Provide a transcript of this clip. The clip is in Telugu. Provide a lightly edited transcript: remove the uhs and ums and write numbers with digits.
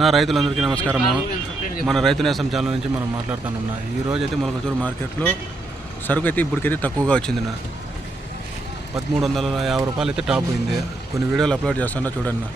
నా రైతులందరికీ నమస్కారము. మన రైతు నేసం ఛానల్ నుంచి మనం మాట్లాడుతానున్నా. ఈరోజు అయితే మొలకచూరు మార్కెట్లో సరుకు అయితే ఇప్పటికైతే తక్కువగా వచ్చింది. 1350 రూపాయలు అయితే టాప్ అయింది. కొన్ని వీడియోలు అప్లోడ్ చేస్తున్నా చూడండి.